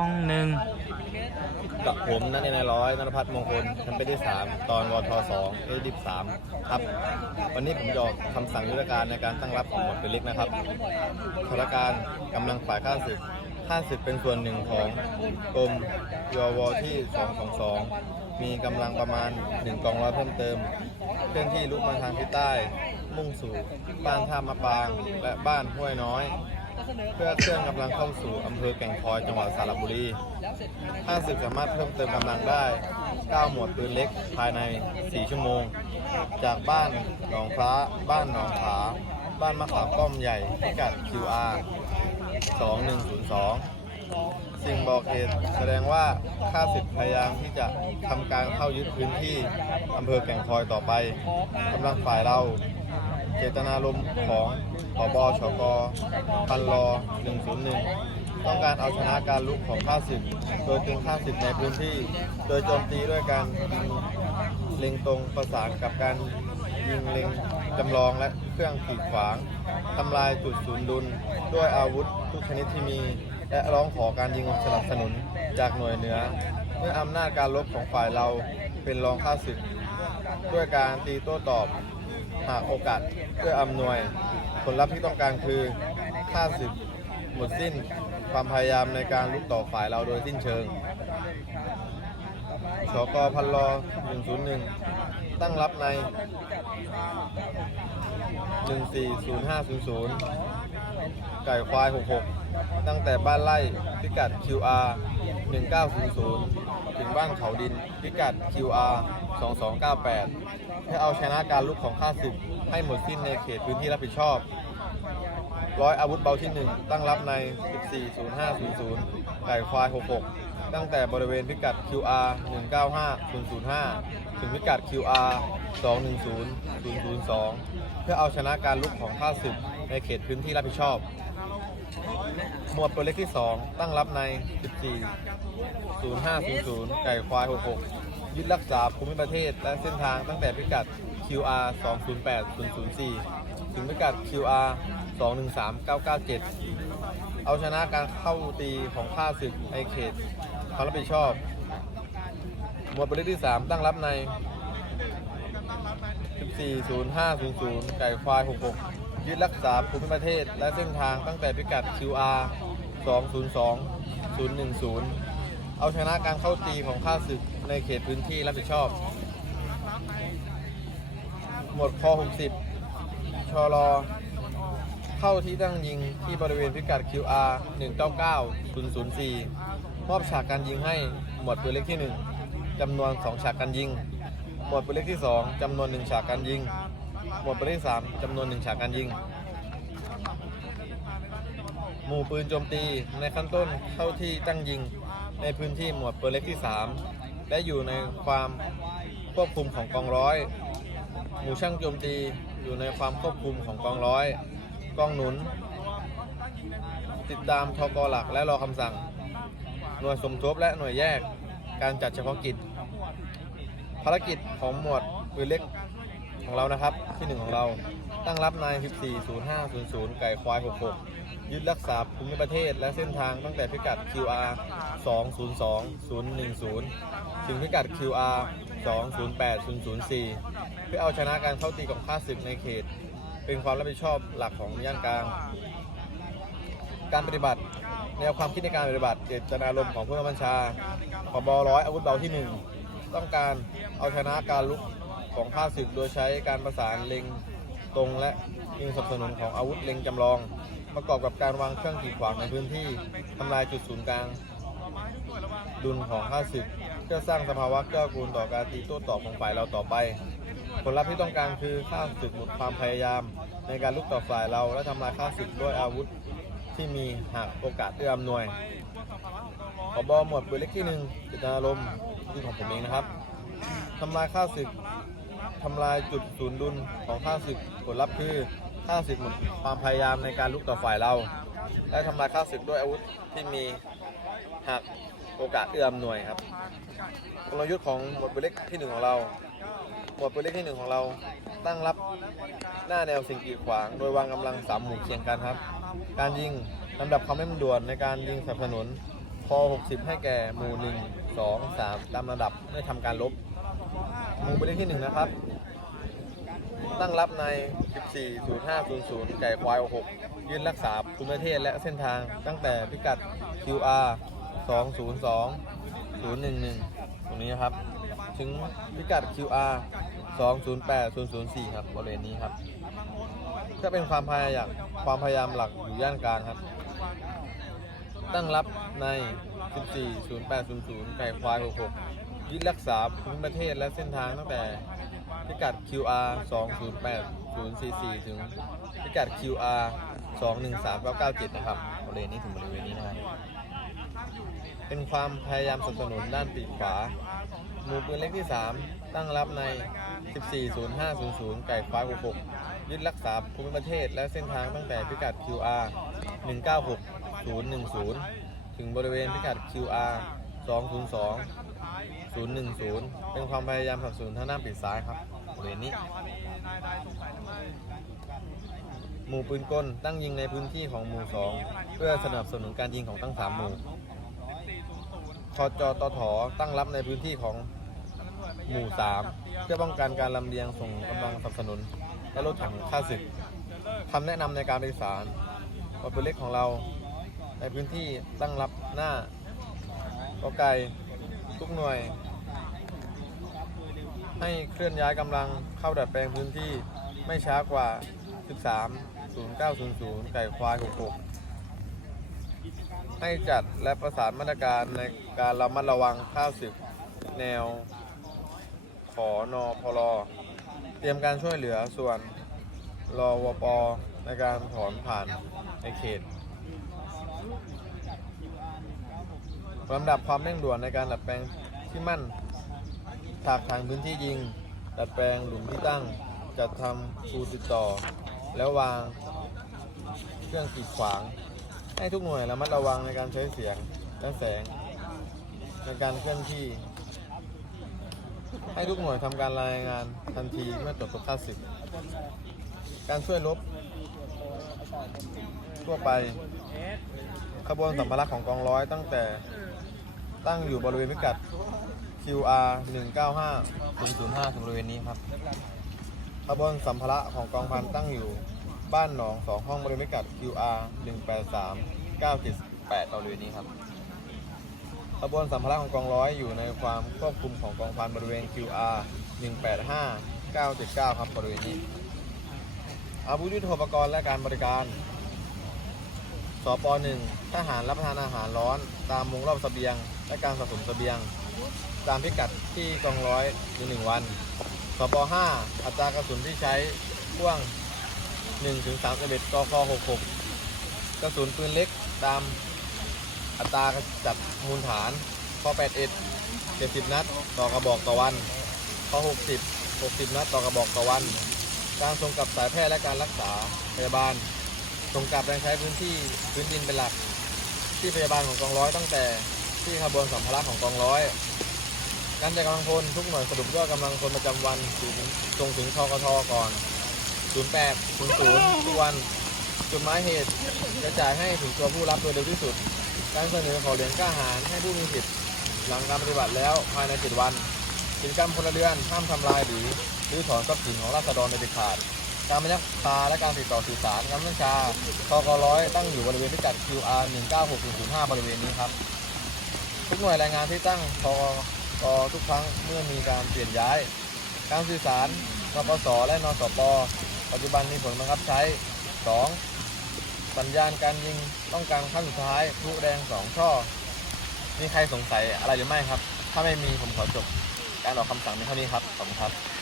องหนึ่งกับผมนัทในร้อยนรพัฒน์มงคลชั้นเป็นที่ 3 ตอนวทสองเอดิบสามครับ วันนี้ผมจะออกคำสั่งยุทธการในการตั้งรับของหมวดเป็นเล็กนะครับสถานการณ์กำลังฝ่ายข้าศึกข้าศึกเป็นส่วนหนึ่งของกรมยวที่ 222 มีกำลังประมาณ 1กองร้อยเพิ่มเติม เคลื่อนที่ลุกมาทางทิศใต้ มุ่งสู่บ้านท่ามะปาง และบ้านห้วยน้อย เพื่อเคลื่อนกำลังเข้าสู่อำเภอแก่งคอยจังหวัดสระบุรีข้าศึกสามารถเพิ่มเติมกำลังได้ 9 หมวดปืนเล็กภายใน 4 ชั่วโมง จากบ้านหนองพระบ้านหนองขาบ้านมะขามป้อมใหญ่พิกัด QR 2102 สิ่งบอกเหตุแสดงว่าข้าศึกพยายามที่จะทำการเข้ายึดพื้นที่อำเภอแก่งคอยต่อไปกำลังฝ่ายเรา เจตนารมณ์ของผบชกพันรอ101 ต้องการเอาชนะการลุกของข้าศึกโดยตึงข้าศึกในพื้นที่ โดยโจมตีด้วยการยิงเล็งตรงประสานกับการยิงเล็งจำลองและเครื่องขีดขวางทำลายจุดศูนย์ดุล ด้วยอาวุธทุกชนิดที่มี และร้องขอการยิงสนับสนุนจากหน่วยเหนือเมื่ออำนาจการลบของฝ่ายเราเป็นรองข้าศึก ด้วยการตีโต้ตอบ หากโอกาสเพื่ออำนวย ผลลัพธ์ที่ต้องการคือค่าสิบหมดสิ้นความพยายามในการลุกต่อฝ่ายเราโดยสิ้นเชิงสกพันรอ101 ตั้งรับใน 140500 ไก่ควาย 66 ตั้งแต่บ้านไร่พิกัด QR 1900 ถึงบ้านเขาดิน พิกัด QR 2298 ให้เอาชนะการลุกของข้าศึกให้หมดสิ้นในเขตพื้นที่รับผิดชอบ ร้อยอาวุธเบาที่ 1 ตั้งรับใน 140500ไก่ควาย 66 ตั้งแต่บริเวณพิกัด QR 195005 ถึงพิกัด QR 210002 เพื่อเอาชนะการลุกของข้าศึกในเขตพื้นที่รับผิดชอบ หมวดตัวเล็กที่ 2 ตั้งรับใน 14 0500 ไก่ควาย 66 ยึดรักษาภูมิประเทศและเส้นทางตั้งแต่พิกัด QR 208004 ถึงพิกัด QR 213997 เอาชนะการเข้าตีของข้าศึกในเขตความรับผิดชอบ หมวดตัวเล็กที่ 3 ตั้งรับใน 140500 ไก่ควาย 66 ยึดรักษาภูมิประเทศ และเส้นทางตั้งแต่พิกัด QR 202 010 เอาชนะการเข้าตีของข้าศึกในเขตพื้นที่รับผิดชอบ หมวดคอ60ชลอเข้าที่ตั้งยิงที่บริเวณพิกัด QR 199 004 มอบฉากการยิงให้หมวดปืนเล็กที่ 1จำนวน 2 ฉากการยิง หมวดปืนเล็กที่ 2จำนวน 1 ฉากการยิง หมวดปืนเล็กที่3จำนวน1ฉากการยิง หมู่ปืนโจมตีในขั้นต้นเข้าที่ตั้งยิง ในพื้นที่หมวดปืนเล็กที่ 3 และอยู่ในความควบคุมของกองร้อย หมู่ช่างโจมตีอยู่ในความควบคุมของกองร้อย กองหนุน ติดตามทกหลักและรอคำสั่ง หน่วยสมทบและหน่วยแยกการจัดเฉพาะกิจ ภารกิจของหมวดปืนเล็ก ของเรานะครับที่หนึ่งของเราตั้งรับนาย 140500 ไก่ควาย 66 ยึดรักษาภูมิประเทศและเส้นทางตั้งแต่พิกัด QR 202010 ถึงพิกัด QR 208004 เพื่อเอาชนะการเข้าตีของข้าศึกในเขต เป็นความรับผิดชอบหลักของย่านกลาง การปฏิบัติแนวความคิดในการปฏิบัติเจตนารมณ์ของผู้บัญชาผบร้อยอาวุธเบาที่ 1 ต้องการเอาชนะการลุก ของข้าศึกโดยใช้การประสานเล็งตรงและยิงสนับสนุนของอาวุธเล็งจำลอง ประกอบกับการวางเครื่องกีดขวางในพื้นที่ทำลายจุดศูนย์กลาง ดุลของข้าศึก เพื่อสร้างสภาวะเกื้อกูลต่อการตีโต้ตอบของฝ่ายเราต่อไป ผลลัพธ์ที่ต้องการคือข้าศึกหมดความพยายาม ในการลุกต่อฝ่ายเราและทำลายข้าศึกด้วยอาวุธที่มีหากโอกาสเอื้ออำนวยผบอหมวดปืนเล็กที่หนึ่งเจตนารมณ์ที่ของผมเองนะครับทำลายข้าศึก ทำลายจุดศูนย์ดุลของข้าศึกผลลัพธ์คือข้าศึกหมดความพยายามในการลุกต่อฝ่ายเรา และทำลายข้าศึกด้วยอาวุธที่มีหากโอกาสเอื้ออำนวยครับกลยุทธ์ของหมวดปืนเล็กที่หนึ่งของเรา หมวดปืนเล็กที่หนึ่งของเรา ตั้งรับหน้าแนวสิ่งกีดขวาง โดยวางกำลังสามหมู่เคียงกันครับ การยิงลำดับความเร่งด่วนในการยิงสนับสนุนพอ60 ให้แก่หมู่ 1 2 3 ตามระดับไม่ทำการลบ หมู่ปเด็นที่1นะครับ ตั้งรับใน 140500 ไก่ควาย 6 ยืนรักษาภูมิประเทศและเส้นทางตั้งแต่พิกัด QR 202 011 ตรงนี้นะครับ ถึงพิกัด QR 208 004 ครับบริเวณนี้ครับก็เป็นความพยายามความพยายามหลักอยู่ย่านกลางครับ ตั้งรับใน 140800 ไก่ควาย 66 ยึดรักษาภูมิประเทศและเส้นทางตั้งแต่พิกัด QR 208044 ถึงพิกัด QR 213997 นะครับบริเวณนี้ถึงบริเวณนี้นะครับเป็นความพยายามสนับสนุนด้านปีกขวาหมู่ปืนเล็กที่ 3 ตั้งรับใน 140500 ไก่ควาย66ยึดรักษาภูมิประเทศและเส้นทางตั้งแต่พิกัด QR 196010 ถึงบริเวณพิกัด QR 202 010 เป็นความพยายามสนับสนุนทางด้านปีกซ้ายครับบริเวณนี้ หมู่ปืนกลตั้งยิงในพื้นที่ของหมู่ 2 เพื่อสนับสนุนการยิงของทั้ง 3 หมู่คอจตถตั้งรับในพื้นที่ของหมู่ 3 เพื่อป้องกันการลำเลียงส่งกำลังสนับสนุน และรถถังข้าศึกคำแนะนำในการโดยสารรถปืนเล็กของเรา ในพื้นที่ตั้งรับหน้ากอไก่ ทุกหน่วย ให้เคลื่อนย้ายกำลังเข้าดัดแปลงพื้นที่ไม่ช้ากว่า 13 0900 ไก่ควาย 66 ให้จัดและประสานมาตรการในการระมัดระวังข้าวศึกแนว ขอนอพลเตรียมการช่วยเหลือส่วนรอวปในการถอนผ่านในเขต ลำดับความเร่งด่วนในการดัดแปลงที่มั่นถากทางพื้นที่ยิง ดัดแปลงหลุมที่ตั้ง จัดทำคูติดต่อ แล้ววางเครื่องกีดขวาง ให้ทุกหน่วยระมัดระวังในการใช้เสียงและแสง ในการเคลื่อนที่ ให้ทุกหน่วยทำการรายงานทันทีเมื่อตรวจพบค่าศึกการช่วยลบทั่วไป ขบวนสัมภาระของกองร้อยตั้งแต่ ตั้งอยู่บริเวณพิกัด QR 195 005ถึงบริเวณนี้ครับขบวนสัมภาระของกองพันตั้งอยู่บ้านหนองสองห้องบริเวณพิกัด QR 183 978บริเวณนี้ครับขบวนสัมภาระของกองร้อยอยู่ในความควบคุมของกองพันบริเวณ QR 185 979 ครับบริเวณนี้ อาวุธยุทโธปกรณ์และการบริการ สป .1 ทหารรับประทานอาหารร้อน ตามมุงรอบเสบียง และการสะสมเสบียง ตามพิกัดที่กองร้อยในหนึ่งวันสป .5 อัตรากระสุนที่ใช้พ่วง1ถึง31กฟ66 กระสุนปืนเล็กตามอัตราจัดมูลฐานพ81 70 นัดต่อกระบอกต่อวันพ60 60 นัดต่อกระบอกต่อวัน การส่งกลับสายแพทย์และการรักษาพยาบาล ส่งกลับแรงใช้พื้นที่พื้นดินเป็นหลัก ที่พยาบาลของกองร้อยตั้งแต่ ที่ขบวนสัมภาระของกองร้อยการจัดกำลังพลทุกหน่วยสรุปยอดกำลังพลประจำวันถึงส่งถึงทกทก่อน 08 00ทุกวันจุดหมายเหตุจะจ่ายให้ถึงตัวผู้รับโดยเร็วที่สุด การเสนอขอเหรียญกล้าหารให้ผู้มีสิทธิ์หลังการปฏิบัติแล้วภายใน 7 วัน กิจกรรมพลเรือนห้ามทำลายหรือรื้อถอนทรัพย์สินของราษฎรโดยเด็ดขาด การบัญญัติคาและการติดต่อสื่อสารการบัญชาทกร้อยตั้งอยู่บริเวณพิกัด QR 196005บริเวณนี้ครับ ทุกหน่วยรายงานที่ตั้งทกทุกครั้งเมื่อมีการเปลี่ยนย้าย การสื่อสารนปสและนสปปัจจุบันมีผลบังคับใช้ 2. สัญญาณการยิงต้องการขั้นสุดท้ายทูแดง2ช่อมีใครสงสัยอะไรหรือไม่ครับ ถ้าไม่มีผมขอจบการออกคำสั่งในเท่านี้ครับ ขอบคุณครับ